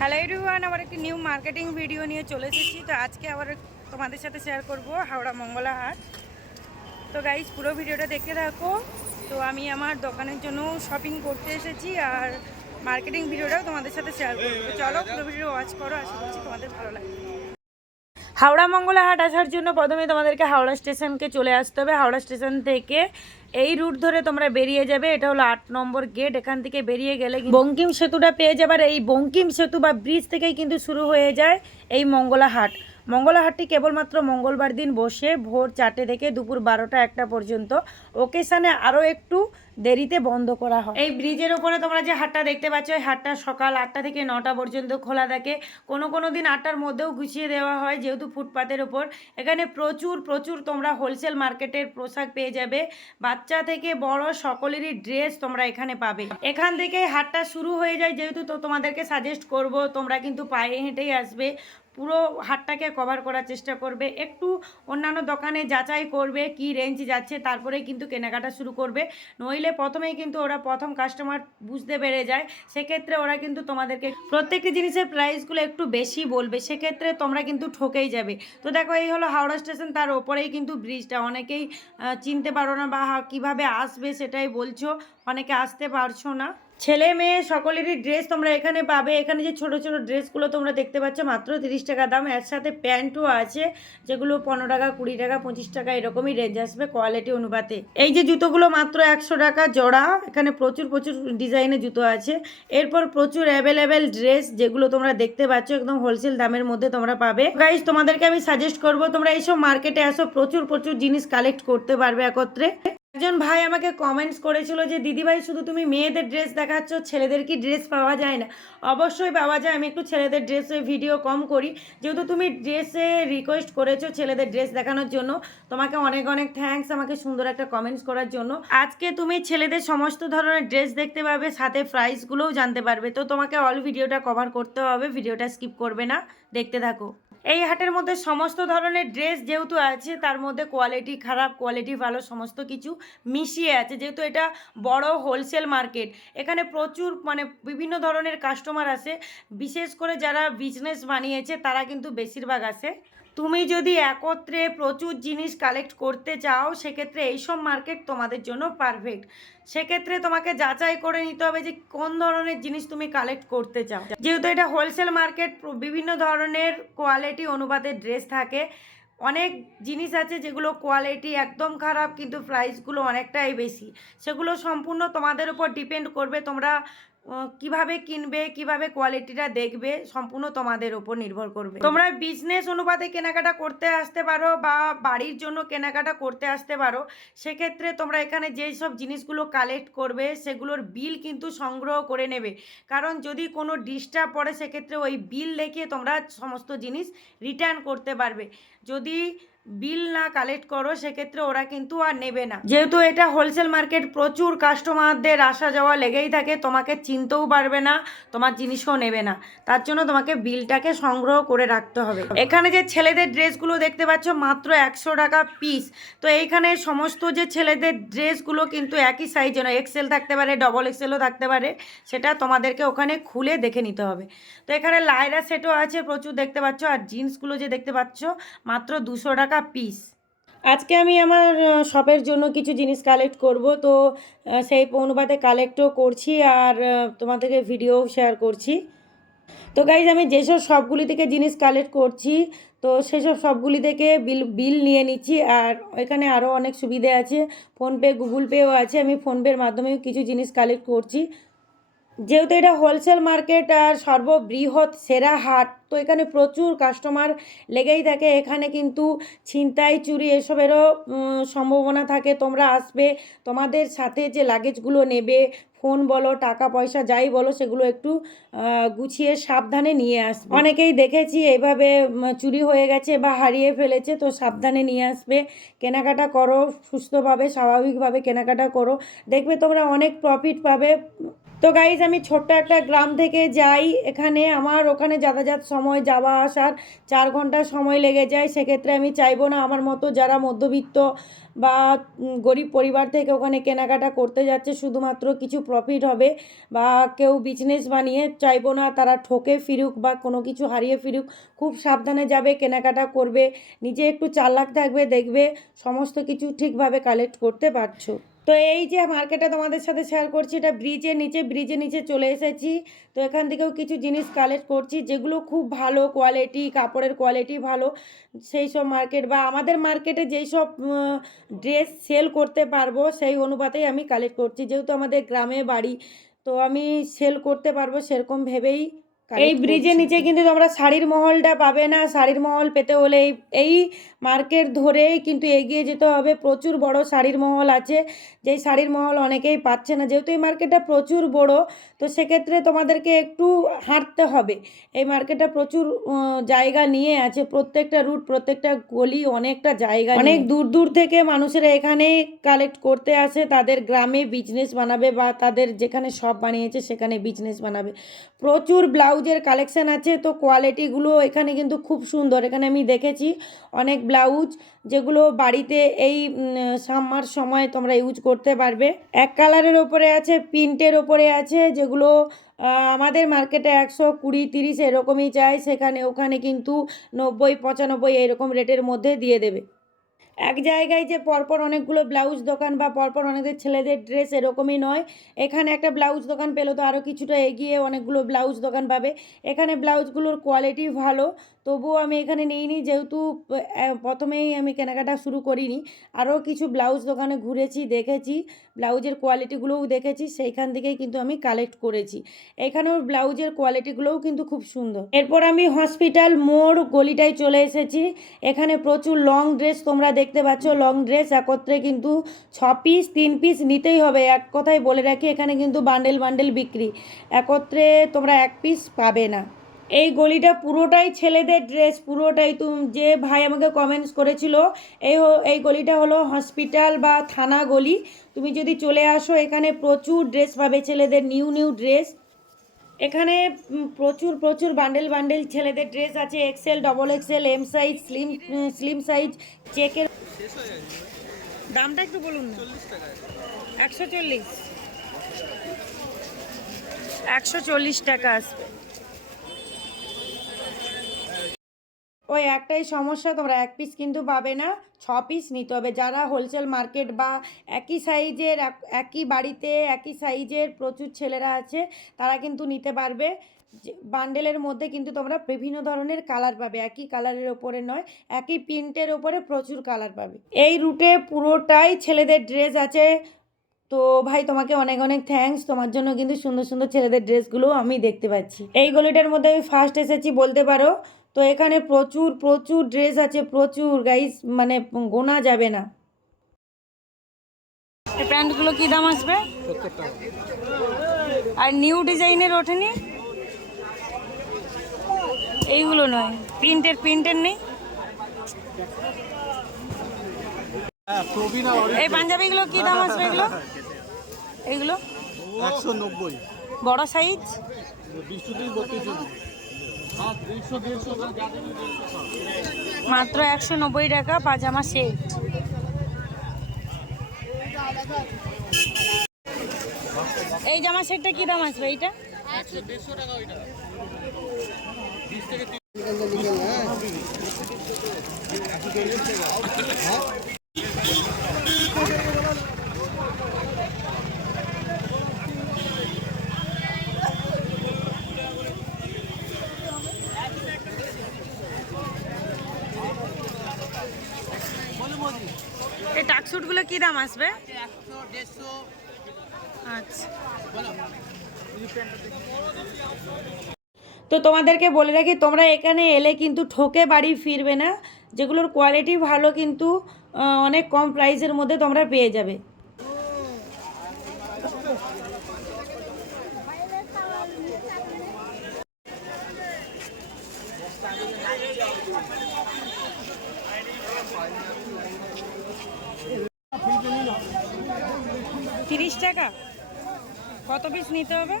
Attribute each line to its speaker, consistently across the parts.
Speaker 1: Hello everyone আবার একটি new marketing video নিয়ে চলে এসেছি। তো আজকে আবার তোমাদের সাথে শেয়ার করব হাওড়া মঙ্গলা হাট তো গাইজ পুরো ভিডিওটা দেখে থাকো। তো আমি আমার দোকানের জন্য শপিং করতে এসেছি আর মার্কেটিং ভিডিওটাও তোমাদের সাথে শেয়ার করব। চলো পুরো ভিডিও ওয়াচ করো, আশা করছি তোমাদের ভালো লাগবে। হাওড়া মঙ্গলাহাট আসার জন্য প্রথমে তোমাদেরকে হাওড়া স্টেশনকে চলে আসতে হবে। হাওড়া স্টেশন থেকে এই রুট ধরে তোমরা বেরিয়ে যাবে। এটা হলো আট নম্বর গেট এখান থেকে বেরিয়ে গেলে বঙ্কিম সেতুটা পেয়ে যাবার এই বঙ্কিম সেতু বা ব্রিজ থেকেই কিন্তু শুরু হয়ে যায় এই মঙ্গলা হাট মঙ্গলা হাটটি কেবলমাত্র মঙ্গলবার দিন বসে ভোর চারটে থেকে দুপুর বারোটা একটা পর্যন্ত ওকেশানে আরও একটু দেরিতে বন্ধ করা হয়। এই ব্রিজের ওপরে তোমরা যে হাটটা দেখতে পাচ্ছ ওই হাটটা সকাল আটটা থেকে নটা পর্যন্ত খোলা থাকে। কোনো কোনো দিন আটটার মধ্যেও গুছিয়ে দেওয়া হয় যেহেতু ফুটপাতের ওপর এখানে প্রচুর প্রচুর তোমরা হোলসেল মার্কেটের পোশাক পেয়ে যাবে। বাচ্চা থেকে বড় সকলেরই ড্রেস তোমরা এখানে পাবে। এখান থেকে হাটটা শুরু হয়ে যায় যেহেতু তো তোমাদেরকে সাজেস্ট করব, তোমরা কিন্তু পায়ে হেঁটেই আসবে। পুরো হাটটাকে কভার করার চেষ্টা করবে। একটু অন্যান্য দোকানে যাচাই করবে, কি রেঞ্জ যাচ্ছে তারপরে কিন্তু কেনাকাটা শুরু করবে। নইলে প্রথমেই কিন্তু ওরা প্রথম কাস্টমার বুঝতে পেরে যায়। সেক্ষেত্রে ওরা কিন্তু তোমাদেরকে প্রত্যেকটি জিনিসের প্রাইসগুলো একটু বেশি বলবে। সেক্ষেত্রে তোমরা কিন্তু ঠকেই যাবে। তো দেখো, এই হলো হাওড়া স্টেশন তার ওপরেই কিন্তু ব্রিজটা অনেকেই চিনতে পারো না বা কীভাবে আসবে সেটাই বলছো। অনেকে আসতে পারছ না। ছেলে মেয়ে সকলেরই ড্রেস তোমরা এখানে পাবে। এখানে যে ছোট ছোট ড্রেসগুলো তোমরা দেখতে পাচ্ছ, মাত্র তিরিশ টাকা দাম। এর সাথে প্যান্টও আছে, যেগুলো পনেরো টাকা, কুড়ি টাকা, পঁচিশ টাকা, এরকমই রেঞ্জ আসবে কোয়ালিটি অনুপাতে। এই যে জুতোগুলো মাত্র একশো টাকা জোড়া, এখানে প্রচুর প্রচুর ডিজাইনের জুতো আছে। এরপর প্রচুর অ্যাভেলেবেল ড্রেস যেগুলো তোমরা দেখতে পাচ্ছ, একদম হোলসেল দামের মধ্যে তোমরা পাবে। গাইজ তোমাদেরকে আমি সাজেস্ট করব, তোমরা এইসব মার্কেটে আসো প্রচুর প্রচুর জিনিস কালেক্ট করতে পারবে একত্রে। একজন ভাই আমাকে কমেন্টস করেছিল যে, দিদিভাই, শুধু তুমি মেয়েদের ড্রেস দেখাচ্ছ, ছেলেদের কি ড্রেস পাওয়া যায় না? অবশ্যই পাওয়া যায়, আমি একটু ছেলেদের ড্রেসে ভিডিও কম করি। যেহেতু তুমি ড্রেসে রিকোয়েস্ট করেছ ছেলেদের ড্রেস দেখানোর জন্য, তোমাকে অনেক অনেক থ্যাঙ্কস আমাকে সুন্দর একটা কমেন্টস করার জন্য। আজকে তুমি ছেলেদের সমস্ত ধরনের ড্রেস দেখতে পাবে, সাথে প্রাইসগুলোও জানতে পারবে। তো তোমাকে অল ভিডিওটা কভার করতে হবে ভিডিওটা স্কিপ করবে না, দেখতে থাকো। এই হাটের মধ্যে সমস্ত ধরনের ড্রেস যেহেতু আছে, তার মধ্যে কোয়ালিটি খারাপ কোয়ালিটি ভালো, সমস্ত কিছু। মিশিয়ে আছে। যেহেতু এটা বড় হোলসেল মার্কেট এখানে প্রচুর মানে বিভিন্ন ধরনের কাস্টমার আসে। বিশেষ করে যারা বিজনেস বানিয়েছে, তারা কিন্তু বেশিরভাগ আসে। তুমি যদি একত্রে প্রচুর জিনিস কালেক্ট করতে চাও, সেক্ষেত্রে এইসব মার্কেট তোমাদের জন্য পারফেক্ট সেক্ষেত্রে তোমাকে যাচাই করে নিতে হবে যে কোন ধরনের জিনিস তুমি কালেক্ট করতে চাও। যেহেতু এটা হোলসেল মার্কেট বিভিন্ন ধরনের কোয়ালিটি অনুপাতে ড্রেস থাকে। অনেক জিনিস আছে যেগুলো কোয়ালিটি একদম খারাপ, কিন্তু প্রাইসগুলো অনেকটাই বেশি। সেগুলো সম্পূর্ণ তোমাদের উপর ডিপেন্ড করবে। তোমরা কীভাবে কিনবে, কীভাবে কোয়ালিটিটা দেখবে, সম্পূর্ণ তোমাদের উপর নির্ভর করবে। তোমরা বিজনেস অনুপাতে কেনাকাটা করতে আসতে পারো বা বাড়ির জন্য কেনাকাটা করতে আসতে পারো, সেক্ষেত্রে তোমরা এখানে যেই সব জিনিসগুলো কালেক্ট করবে, সেগুলোর বিল কিন্তু সংগ্রহ করে নেবে। কারণ যদি কোনো ডিস্টার্ব পড়ে, সেক্ষেত্রে ওই বিল দেখিয়ে তোমরা সমস্ত জিনিস রিটার্ন করতে পারবে। যদি বিল না কালেক্ট করো, সেক্ষেত্রে ওরা কিন্তু আর নেবে না। যেহেতু এটা হোলসেল মার্কেট প্রচুর কাস্টমারদের আসা যাওয়া লেগেই থাকে, তোমাকে চিনতেও পারবে না, তোমার জিনিসও নেবে না। তার জন্য তোমাকে বিলটাকে সংগ্রহ করে রাখতে হবে। এখানে যে ছেলেদের ড্রেসগুলো দেখতে পাচ্ছ, মাত্র একশো টাকা পিস তো এইখানে সমস্ত যে ছেলেদের ড্রেসগুলো কিন্তু একই সাইজে নয় এক্সেল থাকতে পারে ডবল এক্সেলও থাকতে পারে, সেটা তোমাদেরকে ওখানে খুলে দেখে নিতে হবে। তো এখানে লাইরা সেটও আছে প্রচুর, দেখতে পাচ্ছ, আর জিন্সগুলো যে দেখতে পাচ্ছ, মাত্র দুশো টাকা পিস আজকে আমি আমার শপের জন্য কিছু জিনিস কালেক্ট করব। তো সেই অনুপাতে কালেক্টও করছি আর তোমাদেরকে ভিডিও শেয়ার করছি। তো গাইজ আমি যেসব সবগুলি থেকে জিনিস কালেক্ট করছি, তো সেসব সবগুলি থেকে বিল বিল নিয়ে নিচ্ছি আর এখানে আরও অনেক সুবিধে আছে। ফোনপে গুগল পেও আছে। আমি ফোনপের মাধ্যমেও কিছু জিনিস কালেক্ট করছি। যেহেতু এটা হোলসেল মার্কেট আর সর্ববৃহৎ সেরা হাট, তো এখানে প্রচুর কাস্টমার লেগেই থাকে। এখানে কিন্তু ছিনতাই, চুরি এসবেরও সম্ভাবনা থাকে। তোমরা আসবে, তোমাদের সাথে যে লাগেজগুলো নেবে ফোন বলো, টাকা, পয়সা যাই বলো, সেগুলো একটু গুছিয়ে সাবধানে নিয়ে আসবে। অনেকেই দেখেছি এইভাবে চুরি হয়ে গেছে বা হারিয়ে ফেলেছে, তো সাবধানে নিয়ে আসবে। কেনাকাটা করো, সুস্থভাবে, স্বাভাবিকভাবে কেনাকাটা করো। দেখবে তোমরা অনেক প্রফিট পাবে তো গাইজ আমি ছোট্ট একটা গ্রাম থেকে যাই। এখানে আমার ওখানে যাতায়াত সময়, যাওয়া আসার চার ঘণ্টা সময় লেগে যায়। সেক্ষেত্রে আমি চাইব না আমার মতো যারা মধ্যবিত্ত বা গরিব পরিবার থেকে ওখানে কেনাকাটা করতে যাচ্ছে, শুধুমাত্র কিছু প্রফিট হবে বা কেউ বিজনেস বানিয়ে চাইব না তারা ঠকে ফিরুক বা কোনো কিছু হারিয়ে ফিরুক। খুব সাবধানে যাবে, কেনাকাটা করবে, নিজে একটু চালাক থাকবে, দেখবে সমস্ত কিছু ঠিকভাবে কালেক্ট করতে পারছ। তো এই যে মার্কেটে তোমাদের সাথে শেয়ার করছি, এটা ব্রিজের নিচে ব্রিজের নিচে চলে এসেছি। তো এখান থেকেও কিছু জিনিস কালেক্ট করছি, যেগুলো খুব ভালো কোয়ালিটি কাপড়ের কোয়ালিটি ভালো, সেই সব মার্কেট বা আমাদের মার্কেটে যেই সব ড্রেস সেল করতে পারব, সেই অনুপাতেই আমি কালেক্ট করছি। যেহেতু আমাদের গ্রামে বাড়ি, তো আমি সেল করতে পারব সেরকম ভেবেই এই ব্রিজের নিচে কিন্তু তোমরা শাড়ির মহলটা পাবে না। শাড়ির মহল পেতে হলে এই এই মার্কেট ধরেই কিন্তু এগিয়ে যেতে হবে। প্রচুর বড় শাড়ির মহল আছে। যেই শাড়ির মহল অনেকেই পাচ্ছে না। যেহেতু এই মার্কেটটা প্রচুর বড় তো সেক্ষেত্রে তোমাদেরকে একটু হাঁটতে হবে। এই মার্কেটটা প্রচুর জায়গা নিয়ে আছে। প্রত্যেকটা রুট প্রত্যেকটা গলি অনেকটা জায়গা অনেক দূর দূর থেকে মানুষেরা এখানে কালেক্ট করতে আসে। তাদের গ্রামে বিজনেস বানাবে বা তাদের যেখানে শপ বানিয়েছে সেখানে বিজনেস বানাবে। প্রচুর ব্লাউজের কালেকশান আছে, তো কোয়ালিটিগুলো এখানে কিন্তু খুব সুন্দর। এখানে আমি দেখেছি অনেক ব্লাউজ যেগুলো বাড়িতে এই সামার সময় তোমরা ইউজ করতে পারবে। এক কালারের ওপরে আছে প্রিন্টের ওপরে আছে, যেগুলো আমাদের মার্কেটে একশো কুড়ি তিরিশ এরকমই চাই সেখানে, ওখানে কিন্তু নব্বই, পঁচানব্বই এরকম রেটের মধ্যে দিয়ে দেবে। এক জায়গায় যে পরপর অনেকগুলো ব্লাউজ দোকান বা পরপর অনেকদের ছেলেদের ড্রেস এরকমই নয়। এখানে একটা ব্লাউজ দোকান পেল তো আরও কিছুটা এগিয়ে অনেকগুলো ব্লাউজ দোকান পাবে। এখানে ব্লাউজগুলোর কোয়ালিটি ভালো। তবুও আমি এখানে নিইনি, যেহেতু প্রথমেই আমি কেনাকাটা শুরু করিনি। আরও কিছু ব্লাউজ দোকানে ঘুরেছি, দেখেছি, ব্লাউজের কোয়ালিটিগুলোও দেখেছি, সেইখান থেকেই কিন্তু আমি কালেক্ট করেছি। এখানেও ব্লাউজের কোয়ালিটিগুলোও কিন্তু খুব সুন্দর। এরপর আমি হসপিটাল মোড় গলিটায় চলে এসেছি। এখানে প্রচুর লং ড্রেস তোমরা দেখতে পাচ্ছ। লং ড্রেস একত্রে কিন্তু ছ পিস তিন পিস নিতেই হবে। এক কথায় বলে রাখি, এখানে কিন্তু বান্ডেল বান্ডেল বিক্রি। একত্রে তোমরা এক পিস পাবে না। এই গলিটা পুরোটাই ছেলেদের ড্রেস, পুরোটাই তুমি যে ভাই আমাকে কমেন্টস করেছিল, এই এই গলিটা হলো হসপিটাল বা থানা গলি। তুমি যদি চলে আসো, এখানে প্রচুর ড্রেস পাবে ছেলেদের, নিউ নিউ ড্রেস। এখানে প্রচুর প্রচুর বান্ডেল বান্ডেল ছেলেদের ড্রেস আছে XL double XL M size slim slim size চেকের দামটা একটু বলুন না। একশো চল্লিশ। একশো চল্লিশ টাকা আসবে। ওই একটাই সমস্যা, তোমরা এক পিস কিন্তু পাবে না, ছ পিস নিতে হবে। যারা হোলসেল মার্কেট বা একই সাইজের এক- একই বাড়িতে একই সাইজের প্রচুর ছেলেরা আছে, তারা কিন্তু নিতে পারবে। বান্ডেলের মধ্যে কিন্তু তোমরা বিভিন্ন ধরনের কালার পাবে। একই কালারের ওপরে নয়, একই প্রিন্টের ওপরে প্রচুর কালার পাবে। এই রুটে পুরোটাই ছেলেদের ড্রেস আছে। তো ভাই, তোমাকে অনেক অনেক থ্যাঙ্কস তোমার জন্য কিন্তু সুন্দর সুন্দর ছেলেদের ড্রেসগুলো আমি দেখতে পাচ্ছি। এই গলিটার মধ্যে আমি ফার্স্ট এসেছি বলতে পারো। তো এখানে প্রচুর প্রচুর ড্রেস আছে প্রচুর গাইস মানে গোনা যাবে না। এই প্যান্টগুলো কি দাম আসবে? আর নিউ ডিজাইনের ওঠেনি? এইগুলো নয় প্রিন্টের প্রিন্টের নেই? এই পাঞ্জাবিগুলো কি দাম আসবে এগুলো? এইগুলো
Speaker 2: একশো নব্বই।
Speaker 1: বড় সাইজ মাত্র একশো নব্বই টাকা পাজামা সেট। এই জামা সেটটা কি দাম আসবে এইটা এই টাকসুটগুলো কি দাম আসবে? আচ্ছা। তো তোমাদেরকে বলে রাখি, তোমরা এখানে এলে কিন্তু ঠকে বাড়ি ফিরবে না। যেগুলোর কোয়ালিটি ভালো কিন্তু অনেক কম প্রাইসের মধ্যে তোমরা পেয়ে যাবে। তিরিশ টাকা? কত পিস নিতে হবে?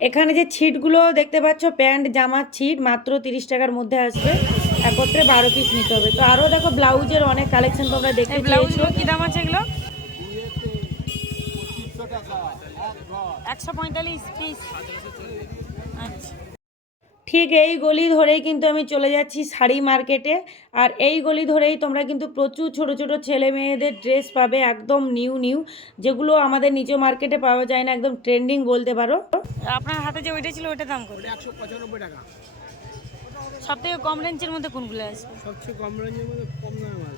Speaker 1: এখানে যে ছিটগুলো দেখতে পাচ্ছ প্যান্ট জামার ছিট মাত্র তিরিশ টাকার মধ্যে আসবে। একত্রে বারো পিস নিতে হবে। তো আরও দেখো ব্লাউজের অনেক কালেকশন তোমরা দেখতে ব্লাউজগুলো কী দাম আছে এগুলো? একশো পঁয়তাল্লিশ পিস আচ্ছা। ঠিক এই গলি ধরেই কিন্তু আমি চলে যাচ্ছি শাড়ি মার্কেটে। আর এই গলি ধরেই তোমরা কিন্তু প্রচুর ছোট ছোট ছেলে মেয়েদের ড্রেস পাবে একদম নিউ নিউ যেগুলো আমাদের নিজ মার্কেটে পাওয়া যায় না একদম ট্রেন্ডিং বলতে পারো। আপনার হাতে যে ওইটা ছিল ওইটা দাম কত?
Speaker 2: একশো পঁচানব্বই টাকা।
Speaker 1: সব থেকে কম রেঞ্জের মধ্যে কোনগুলো আছে
Speaker 2: সবচেয়ে কম রেঞ্জের মধ্যে কম দামে মাল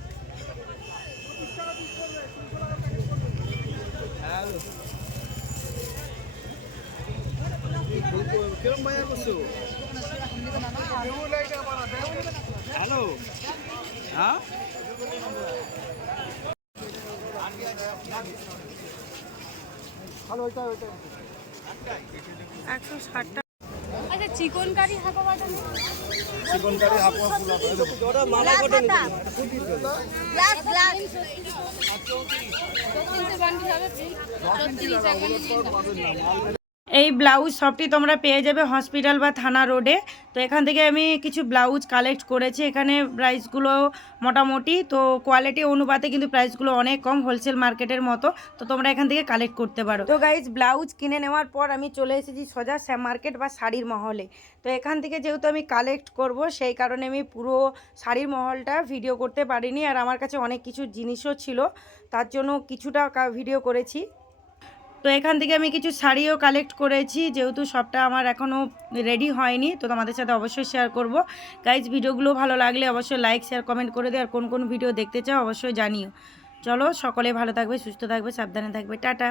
Speaker 2: কিরম বাজার করছ? হ্যালো হ্যাঁ
Speaker 1: একশো ষাট টাকা
Speaker 3: আচ্ছা চিকন কারি হাঁকা বাটা
Speaker 2: চিকনকারি হাফ হাফ ফুলা মালা কত
Speaker 3: গ্লাস গ্লাস ছত্রিশে বান্ডিল হবে ছত্রিশ এক
Speaker 1: এই ব্লাউজ সবটি তোমরা পেয়ে যাবে হসপিটাল বা থানা রোডে। তো এখান থেকে আমি কিছু ব্লাউজ কালেক্ট করেছি। এখানে প্রাইসগুলো মোটামুটি, তো কোয়ালিটি অনুপাতে কিন্তু প্রাইসগুলো অনেক কম হোলসেল মার্কেটের মতো। তো তোমরা এখান থেকে কালেক্ট করতে পারো। তো গাইজ ব্লাউজ কিনে নেওয়ার পর আমি চলে এসেছি সোজা মার্কেট বা শাড়ির মহলে। তো এখান থেকে যেহেতু আমি কালেক্ট করব, সেই কারণে আমি পুরো শাড়ির মহলটা ভিডিও করতে পারিনি। আর আমার কাছে অনেক কিছু জিনিসও ছিল, তার জন্য কিছুটা ভিডিও করেছি। তো এখান থেকে আমি কিছু শাড়িও কালেক্ট করেছি, যেহেতু সবটা আমার এখনও রেডি হয়নি, তো তোমাদের সাথে অবশ্যই শেয়ার করব। গাইজ ভিডিওগুলো ভালো লাগলে অবশ্যই লাইক শেয়ার কমেন্ট করে দিও, আর কোন কোন ভিডিও দেখতে চাও অবশ্যই জানিও। চলো, সকলে ভালো থাকবে, সুস্থ থাকবে, সাবধানে থাকবে, টাটা।